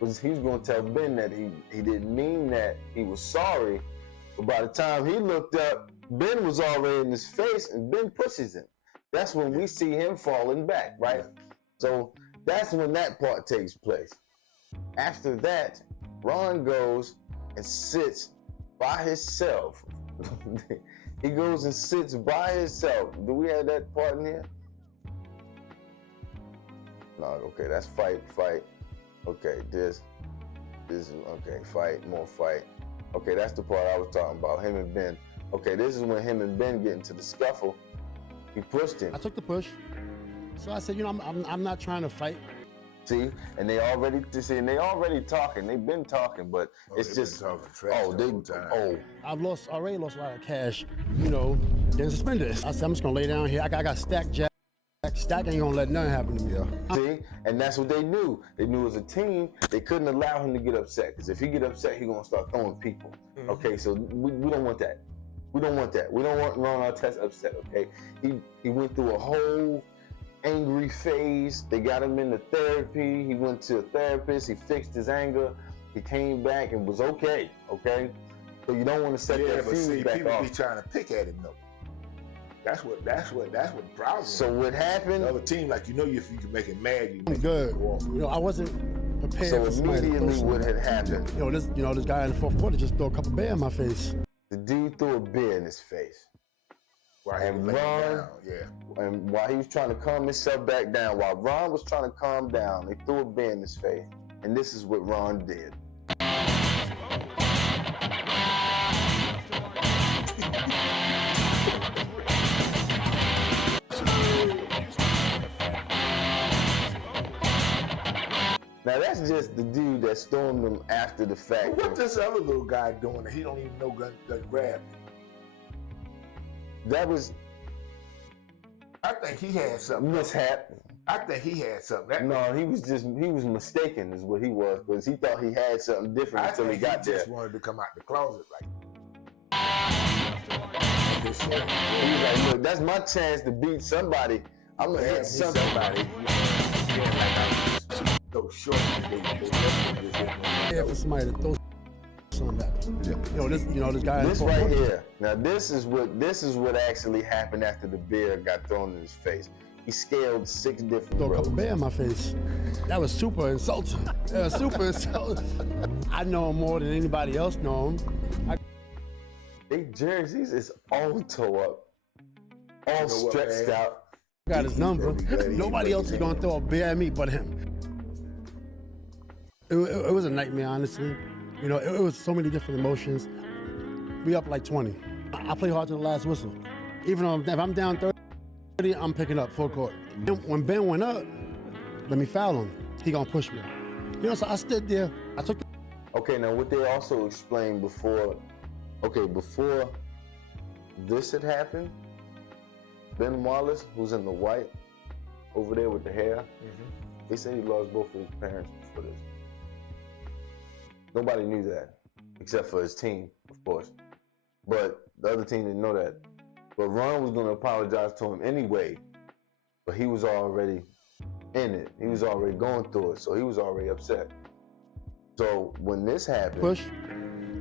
was he was going to tell Ben that he didn't mean that he was sorry. But by the time he looked up, Ben was already in his face and Ben pushes him. That's when we see him falling back, right? So that's when that part takes place. After that, Ron goes and sits by himself. He goes and sits by himself. Do we have that part in here? No, okay, that's fight. Okay, this is, okay, fight, more fight. Okay, that's the part I was talking about, him and Ben. Okay, this is when him and Ben get into the scuffle. He pushed him. I took the push. So I said, you know, I'm not trying to fight. See, and they already talking. They've been talking, but it's just talking trash the whole time. I've already lost a lot of cash, you know, getting suspended. I said, I'm just gonna lay down here. I got stacked jack. Stack ain't gonna let nothing happen to me. See, and that's what they knew. They knew as a team, they couldn't allow him to get upset. Because if he get upset, he gonna start throwing people. Mm-hmm. Okay, so we don't want that. We don't want that. We don't want Ron Artest upset, okay? He went through a whole angry phase. They got him into therapy. He went to a therapist. He fixed his anger. He came back and was okay, okay? So you don't want to set that but fuse see, back people off. be trying to pick at him though. That's what the problem is. So what happened? Another team, like, you know, if you can make him mad, you I'm make good. him go off. You know, I wasn't prepared So for somebody to immediately throw what something. had happened? This guy in the fourth quarter just threw a couple bear in my face. The dude threw a beer in his face. While he And was laying Ron- down, yeah. And while he was trying to calm himself back down, while Ron was trying to calm down, they threw a beer in his face. And this is what Ron did. Now that's just the dude that stormed them after the fact. What this other little guy doing that he don't even know gun grab? That was I think he had something. mishap. I think he had something. That, No, he was mistaken is what he was, because he thought he had something different I until think he got there. just wanted to come out the closet like. He was like, look, that's my chance to beat somebody. I'm gonna hit somebody. So short. Yeah, for somebody to throw something at me. This guy in the This fourth right quarter. here. Now this is what actually happened after the beer got thrown in his face. He scaled 6 different Throw a couple roads. bear in my face. That was super insulting. That was super insulting. I know him more than anybody else know him. They jerseys is all toe up, all know what, stretched man? out. I got his number. He gonna be Nobody else is gonna throw a bear at me but him. It was a nightmare, honestly. You know, it was so many different emotions. We up like 20. I play hard to the last whistle. Even if I'm down 30, I'm picking up full court. When Ben went up, let me foul him. He gonna push me. You know, so I stood there. I took. Okay, now what they also explained before this had happened, Ben Wallace, who's in the white, over there with the hair, they said he lost both of his parents before this. Nobody knew that, except for his team, of course. But the other team didn't know that. But Ron was gonna apologize to him anyway, but he was already in it. He was already going through it, so he was already upset. So when this happened, Push.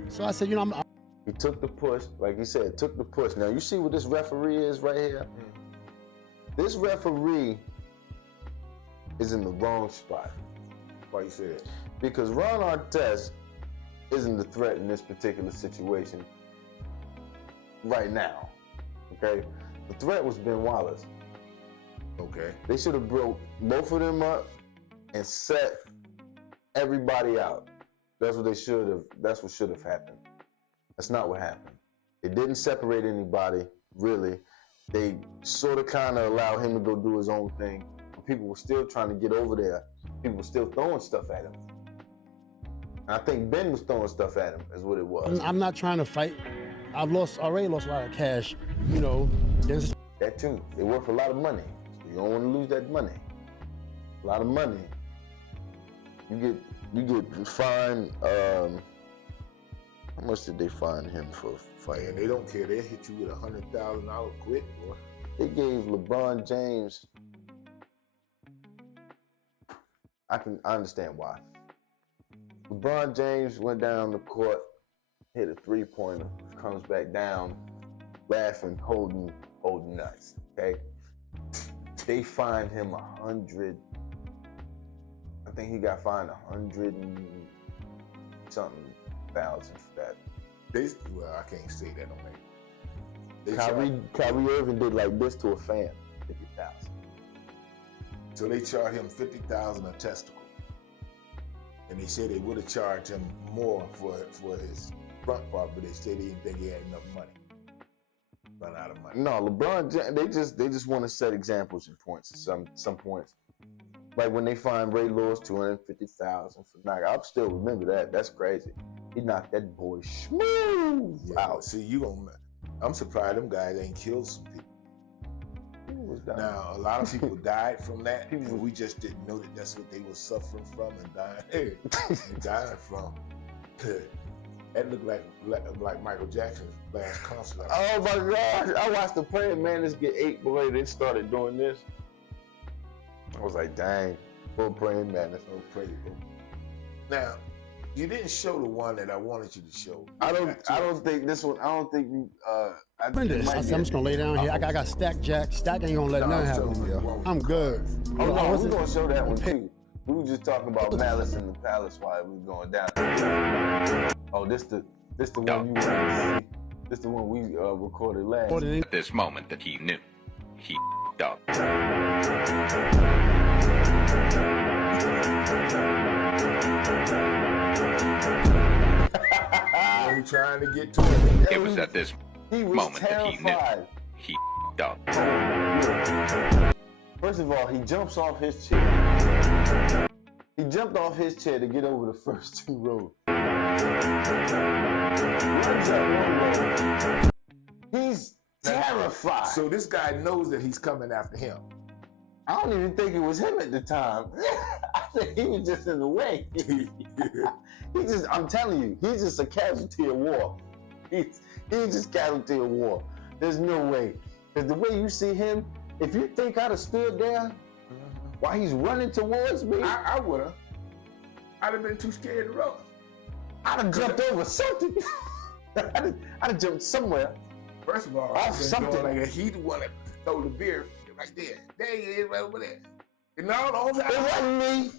So I said, he took the push, like you said, took the push. Now you see what this referee is right here? This referee is in the wrong spot. Why you say that? Because Ron Artest isn't the threat in this particular situation right now. Okay, the threat was Ben Wallace. Okay. They should have broke both of them up and set everybody out. That's what they should have. That's what should have happened. That's not what happened. They didn't separate anybody, really. They sort of kind of allowed him to go do his own thing. People were still trying to get over there. People were still throwing stuff at him. And I think Ben was throwing stuff at him, is what it was. I'm not trying to fight. I've already lost a lot of cash. You know, there's That too. They're worth a lot of money. So you don't want to lose that money. A lot of money. You get fined. How much did they fine him for fighting? And they don't care. They hit you with $100,000 quick, boy. They gave LeBron James. I understand why. LeBron James went down the court, hit a three-pointer, comes back down, laughing, holding nuts. Okay, they fined him 100. I think he got fined 100 and something thousand for that. Well, I can't say that on there. Kyrie Irving did like this to a fan, 50,000. So they charged him $50,000 a testicle, and they said they would have charged him more for his front part, but they said they didn't think he had enough money. Run out of money. No, LeBron James, they just want to set examples and points at some points. Like when they fined Ray Lewis $250,000 for knockout. I still remember that. That's crazy. He knocked that boy smooth out. See, I'm surprised them guys ain't killed some people. Now, a lot of people died from that, and we just didn't know that's what they were suffering from and dying from. That looked like Michael Jackson's last concert. Oh my gosh! I watched the Praying Mantis get 8 before they started doing this. I was like, dang, poor Praying Mantis. Oh, pray. Now, you didn't show the one that I wanted you to show. I don't think this one. I don't think you. I think it might I'm be just gonna lay down here. I got Stack Jack. Stack ain't gonna let nothing happen to me. I'm good. Oh no, we're gonna show that one too. We were just talking about Malice in the Palace while we were going down. Oh, this the one you want to see. This the one we recorded last. At this moment that he knew, he up. He trying to get to it. It was at this moment that he knew, he up. First of all, he jumps off his chair. He jumped off his chair to get over the first 2 rows. Runs up 1 row. He's terrified. So this guy knows that he's coming after him. I don't even think it was him at the time. I think he was just in the way. I'm telling you, he's just a casualty of war. He's just casualty of war. There's no way. Because the way you see him, if you think I'd have stood there while he's running towards me, I would have. I'd have been too scared to run. I'd have jumped over something. I'd have jumped somewhere. First of all, Off something. like he the one that throw the beer right there. There he is, right over there. And no, It wasn't me.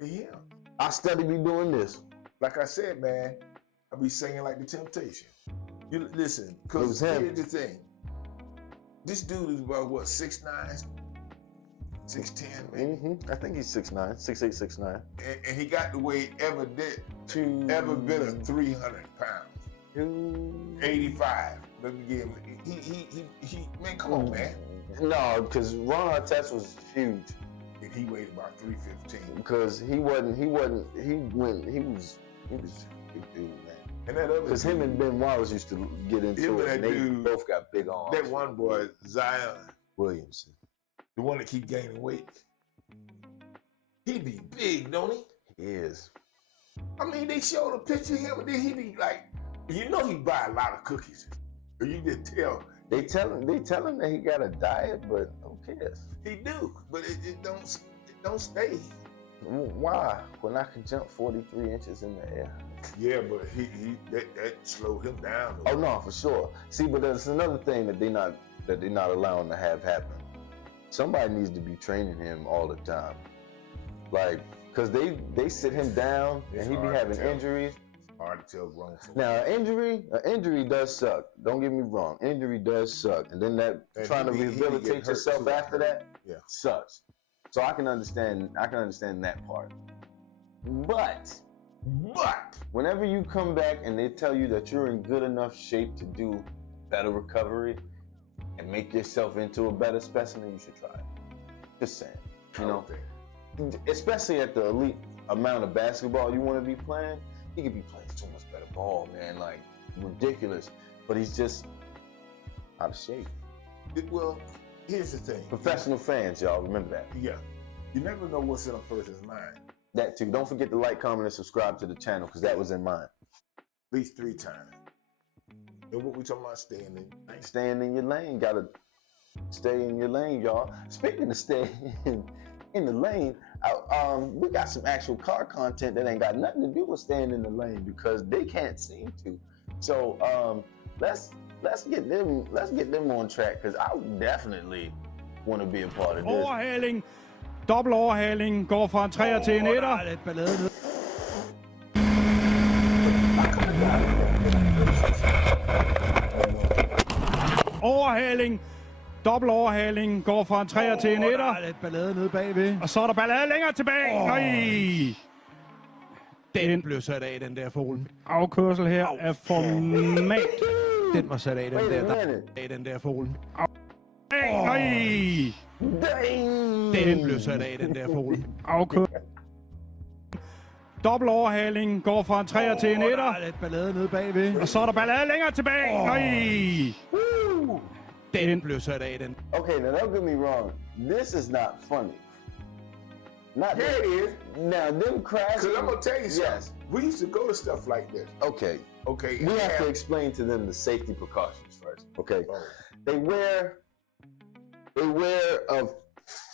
Yeah. I study be doing this. Like I said, man, I be singing like the Temptation. You listen, because It was him. here's the thing. This dude is about what, 6'9", 6'10", maybe. I think he's 6'9", 6'8", 6'9". And he got the weight ever been of 300 pounds. 85. Let me give him. He man, come on, man. No, because Ron Artest was huge. And he weighed about 315. Because he was a big dude, man. And that other Because him and Ben Wallace used to get into Him and it. that And they dude- both got big arms. that one boy, Zion, Williamson. the one that keep gaining weight. He be big, don't he? He is. I mean, they showed a picture of him, and then he be like, you know, he buy a lot of cookies. Or you can tell They tell him that he got a diet, but who cares? he do, but it don't stay. Why? When I can jump 43 inches in the air. Yeah, but that slowed him down. Oh no, for sure. See, but there's another thing that they're not allowing to have happen. Somebody needs to be training him all the time, like, cause they sit him down It's and he be hard to having tell. injuries, Hard to tell grown folks. Now, an injury does suck. Don't get me wrong. Injury does suck. And then that And trying to he get rehabilitate hurt yourself too. after that Yeah. sucks. So I can understand that part. But whenever you come back and they tell you that you're in good enough shape to do better recovery and make yourself into a better specimen, you should try it. Just saying. You know, especially at the elite amount of basketball you want to be playing, he could be playing so much better ball, man. Like, ridiculous. But he's just out of shape. Well, here's the thing. Professional fans, y'all, remember that. Yeah. You never know what's in a person's mind. That too. Don't forget to like, comment, and subscribe to the channel because that was in mine. At least 3 times. And what we talking about, staying in lane. Staying in your lane. Gotta stay in your lane, y'all. Speaking of staying in the lane, we got some actual car content that ain't got nothing to do with staying in the lane because they can't seem to. So let's get them on track because I definitely want to be a part of this. Overhaling. Dobbelt overhaling. Går fra en 3'er til en 1'er. Der er lidt ballade nede. Overhaling. Dobbelt overhaling. Går fra en 3'er til en 1'er. Der er lidt ballade nede bagved. Og så er der ballade længere tilbage. Nej. Den blev sat af, den der fugl. Afkørsel her er format. Den var sat af, den Wait a der. minute. Af den der fugl. Nej. Dang! Den blev sat af, den der fugl. Afkørsel. Dobbelt overhaling. Går fra en 3'er til en 1'er. Der er lidt ballade nede bagved. Og så er der ballade længere tilbage. Nej. Den blev sat af, den. Okay, now don't get me wrong. This is not funny. Not Yeah, it is. Now them crashes. Because I'm going to tell you something. Yes. We used to go to stuff like this. Okay. Okay. We have to explain to them the safety precautions first. Okay. Oh. They wear a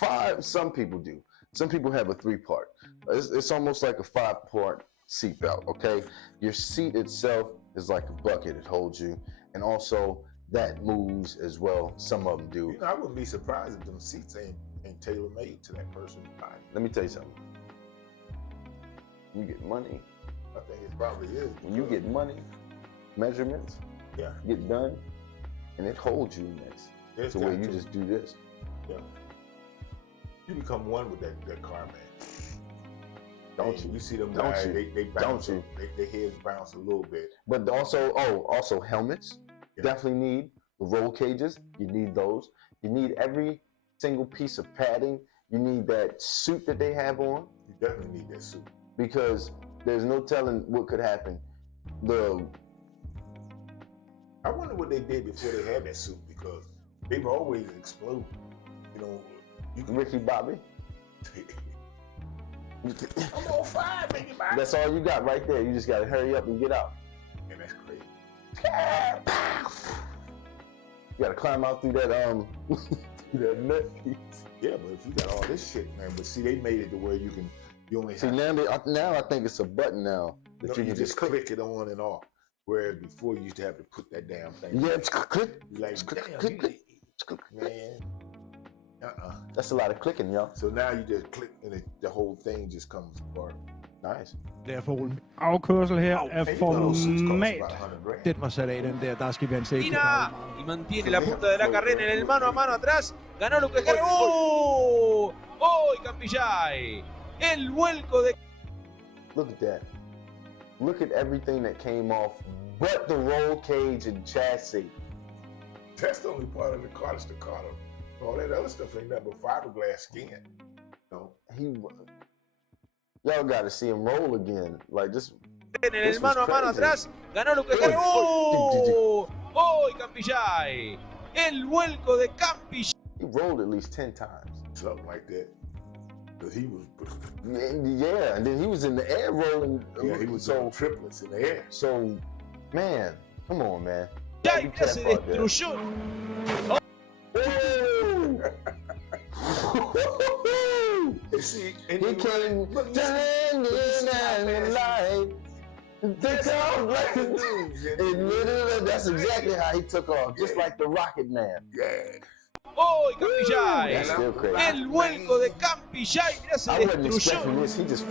5. Some people do. Some people have a 3-part. It's almost like a 5-part seatbelt. Okay. Your seat itself is like a bucket. It holds you, and also that moves as well. Some of them do. You know, I wouldn't be surprised if them seats ain't tailor-made to that person's body. Let me tell you something. You get money. I think it probably is. When you get money, measurements Yeah. get done, and it holds you next. There's To where got you to. just do this. Yeah. You become one with that car, man. Don't Hey, you? You see them Don't guys, you? they bounce. Don't you? Their heads bounce a little bit. But also helmets. Yeah. Definitely need the roll cages. You need those. You need every single piece of padding. You need that suit that they have on You definitely need that suit. because there's no telling what could happen. I wonder what they did before they had that suit because they were always explode. You know, you can. Ricky Bobby. I'm on fire, baby. Bobby. That's all you got right there. You just gotta hurry up and get out. And that's crazy. You gotta climb out through that through that nut piece. Yeah, but if you got all this shit, man. But see, they made it to where you only See have now I think it's a button now that no, you you can just click it on and off. Whereas before you used to have to put that damn thing. Yeah, click. You like, damn, click, click. man. That's a lot of clicking, y'all. So now you just click and the whole thing just comes apart. Nice. Der fugl. Afkørsel her er Hey, those suits cost format. about 100 grand. Den var sat af, den der. Der skal være en safety Pina car. y mantiene la punta de la carrera en el mano a mano atrás. Ganó Lucas Herrera. ¡Oh! ¡Oh! Y Campillay. El vuelco de Look at that. Look at everything that came off but the roll cage and chassis. That's the only part of the car that's the car. All that other stuff ain't nothing but fiberglass skin. No. Y'all got to see him roll again. Like this. en el This mano a was mano crazy. atrás. Ganó Lucas Herrera. ¡Oh! ¡Oh! Y Campillay. El vuelco de Campillay. He rolled at least 10 times. Something like that. But he was, Yeah, and then he was in the air rolling. yeah, he was doing triplets in the air. So, man, come on, man. Ya Be se careful out there. destruyó. And see, and He you- came look, you see- turning look, you see how and the fast- light. That's how fast it moves, and- That's exactly how he took off, just like the Rocket Man. Yeah. ¡Oh! Y Campillay. That's still crazy. El vuelco de Campillay. Mira, se I wasn't destruyó. expecting this. He just.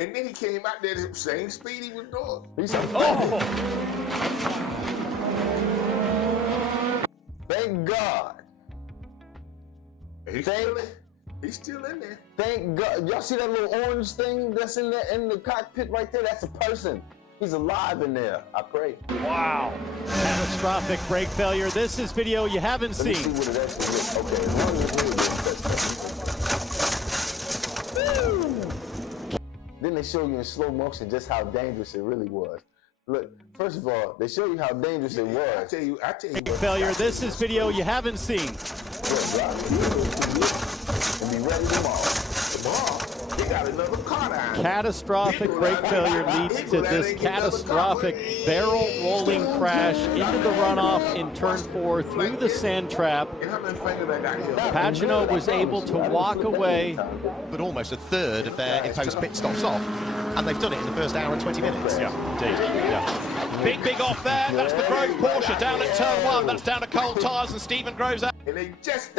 And then he came out there the same speed he was doing. He said, thank God. He's still in there. Thank God. Y'all see that little orange thing that's in the cockpit right there? That's a person. He's alive in there. I pray. Wow. Catastrophic brake failure. This is video you haven't Let me seen. see what it actually is. Okay. Then they show you in slow motion just how dangerous it really was. Look, first of all, they show you how dangerous it was. I tell you. Brake failure. This is video you haven't seen. And be ready tomorrow. They got another car down. Catastrophic brake failure leads to this catastrophic barrel rolling crash into the runoff in turn 4 through the sand trap. And how many fingers I got here? Pagano was able to walk away. But almost a third of their imposed pit stops off. And they've done it in the first hour and 20 minutes. Yeah, indeed. Yeah. Big off there. That's the Grove Porsche down at turn 1. That's down to cold tyres and Stephen Groves out And they just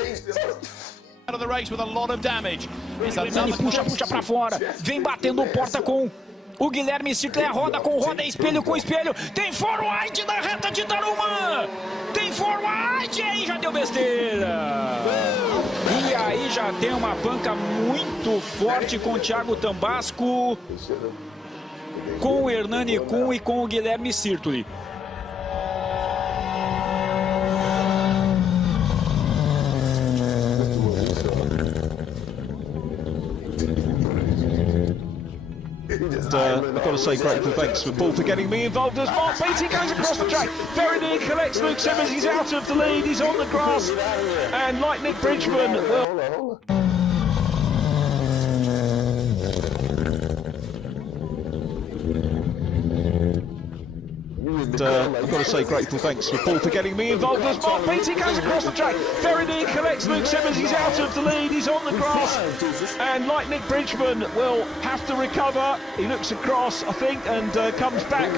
of the race with a lot of damage. Hernani puxa pra fora, vem batendo porta com o Guilherme Sirtler, roda com roda, espelho com espelho, tem forward na reta de Tarumã, tem forward, e aí já deu besteira. E aí já tem uma banca muito forte com o Thiago Tambasco, com o Hernani Kuhn e com o Guilherme Sirtler. I've got to say grateful thanks for Paul for getting me involved as Mark Beattie goes across the track. Very near collects Luke Simmons, he's out of the lead, he's on the grass, and like Nick Bridgman, well... I've got to say grateful thanks for Paul for getting me involved as Mark Beattie goes across the track. Very near collects Luke Simmons, he's out of the lead, he's on the grass, and like Nick Bridgman will have to recover. He looks across, I think, and comes back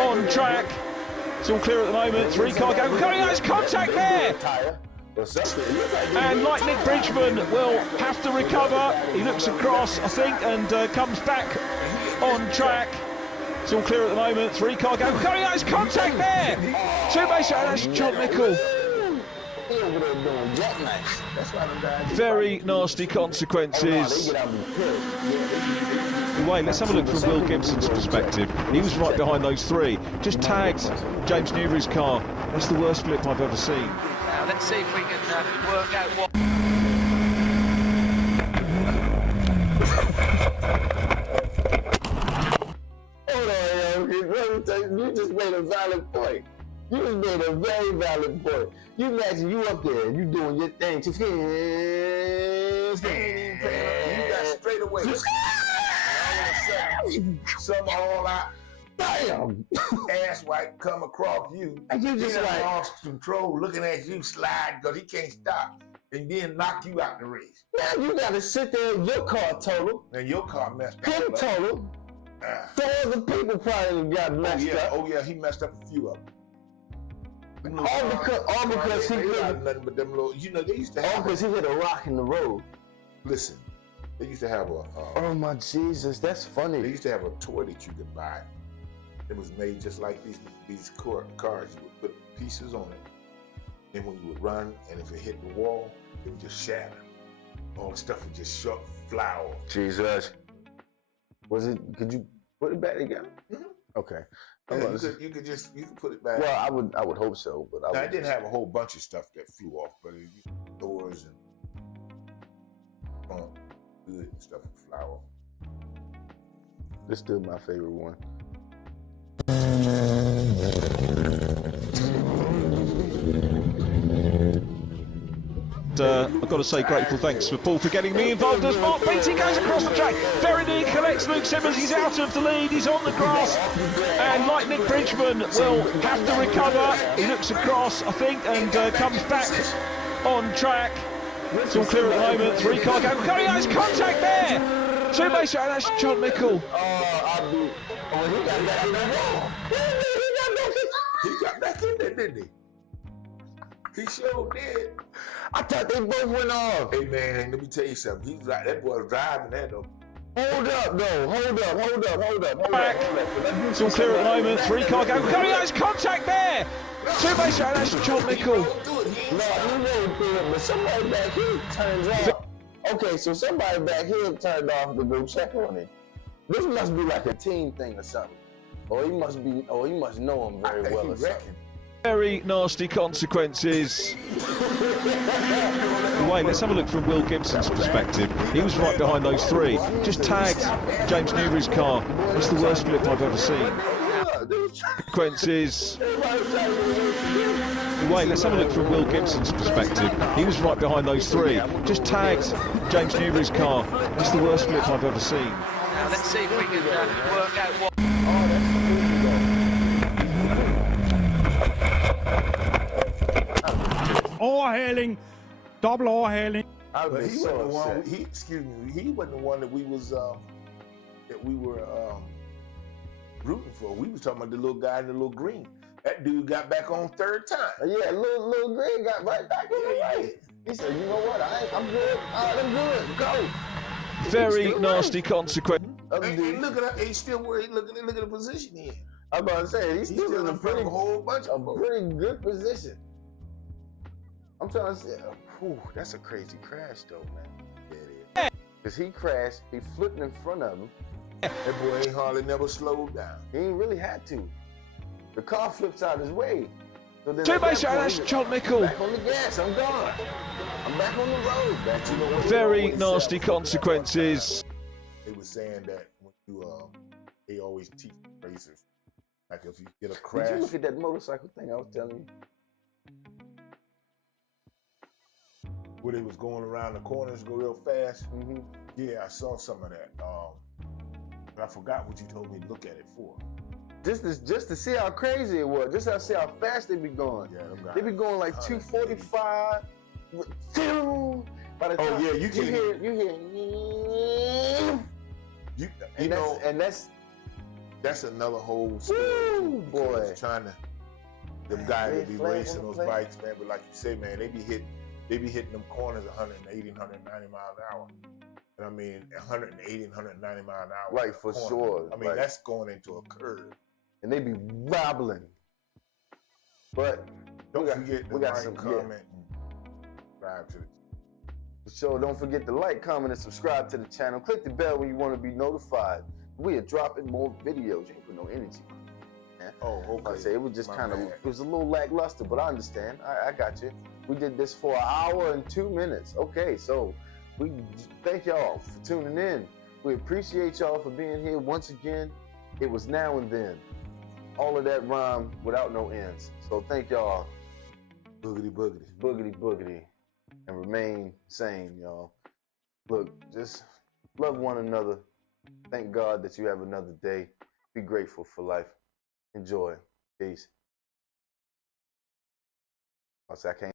on track. It's all clear at the moment. 3 car going. There's contact there. And like Nick Bridgman will have to recover. He looks across, I think, and comes back on track. It's all clear at the moment. 3 car going. There's contact there. 2 base, and that's John Mickle. Very nasty consequences. Wait, let's have a look from Will Gibson's perspective. He was right behind those 3. Just tagged James Newbury's car. That's the worst flip I've ever seen. Now let's see if we can work out what. Hold on, you just made a valid point. You just made a very valid point. You imagine you up there, you doing your thing. You got straight away. Some all out. Bam! Ass wipe come across you. And you just like lost control, looking at you slide because he can't stop, and then knock you out the race. Now you gotta sit there, your car total, and your car messed up. him total. 4 other people probably got messed up. Oh yeah, he messed up a few of them. All because he got nothing but them little. You know they used to have. All because he hit a rock in the road. Listen, they used to have a. Oh my Jesus, that's funny. They used to have a toy that you could buy. It was made just like these cars. You would put pieces on it, and when you would run, and if it hit the wall, it would just shatter. All the stuff would just fly off. Jesus. Was it? Could you put it back together? Mm-hmm. Okay. Yeah, you could put it back. Well, I would hope so, but I didn't have a whole bunch of stuff that flew off, but doors and good and stuff would fly off. This is still my favorite one. I've got to say grateful thanks for Paul for getting me involved as Mark Beattie goes across the track. Very near collects Luke Simmons, he's out of the lead, he's on the grass, and like Nick Bridgman will have to recover. He looks across, I think, and comes back on track. It's all clear at the moment. 3 car going. There's contact there. 2 base, and that's John Mickle. He got back in there, didn't he? He sure did. I thought they both went off. Hey man, let me tell you something. That boy was driving that though. Hold up, though. Hold up. Back. It's all clear at the moment. 3-car go. Coming out, there's contact there. Two base out, that's John Mickle. No, he rolled through it, but somebody back here turns off. Okay, so somebody back here turned off to go check on it. This must be like a team thing or something. Or he must know him very well or something. Very nasty consequences. Wait, let's have a look from Will Gibson's perspective. He was right behind those three. Just tagged James Newbury's car. It's the worst flip I've ever seen. Consequences. Wait, let's have a look from Will Gibson's perspective. He was right behind those three. Just tagged James Newbury's car. It's the worst flip I've ever seen. Now let's see if we can work out what. Overhaling. Double overhaling. But he wasn't the one. He wasn't the one that we were rooting for. We was talking about the little guy in the little green. That dude got back on third time. Yeah, little green got right back on the race. He said, "You know what? I'm good. All right, I'm good. Go." Very nasty consequence. And look at he's still where he look at the position he in. I'm about to say he's still in a pretty good position. I'm trying to say, that's a crazy crash though, man. Yeah, it is. Cause he crashed, he flipped in front of him. That boy ain't hardly never slowed down. He ain't really had to. The car flips out his way. So Two base out, that's John Mickle. Back on the gas, I'm gone. I'm back on the road. Back to the Very nasty consequences. They were saying that when you they always teach racers, like if you get a crash. Did you look at that motorcycle thing I was telling you? Where they was going around the corners, go real fast. Mm-hmm. Yeah, I saw some of that. But I forgot what you told me to look at it for. Just to see how crazy it was. Just to see how fast they be going. Yeah, they be going like 245. By the time you can hear. You know, that's another whole story. Woo, boy, trying to them guys that be racing those bikes, man. But like you say, man, they be hitting them corners 180, 190 miles an hour. And I mean, 180, 190 miles an hour. Right, for sure. I mean, that's going into a curve. And they be wobbling. But don't forget to like, comment, and subscribe to it. So don't forget to like, comment, and subscribe to the channel. Click the bell when you want to be notified. We are dropping more videos. You ain't put no energy on it, man. Oh, okay. I say it was just it was a little lackluster, but I understand. I got you. We did this for 1 hour and 2 minutes. Okay, so we thank y'all for tuning in. We appreciate y'all for being here once again. It was now and then. All of that rhyme without no ends. So thank y'all. Boogity boogity. Boogity boogity. And remain sane, y'all. Look, just love one another. Thank God that you have another day. Be grateful for life. Enjoy. Peace. I can't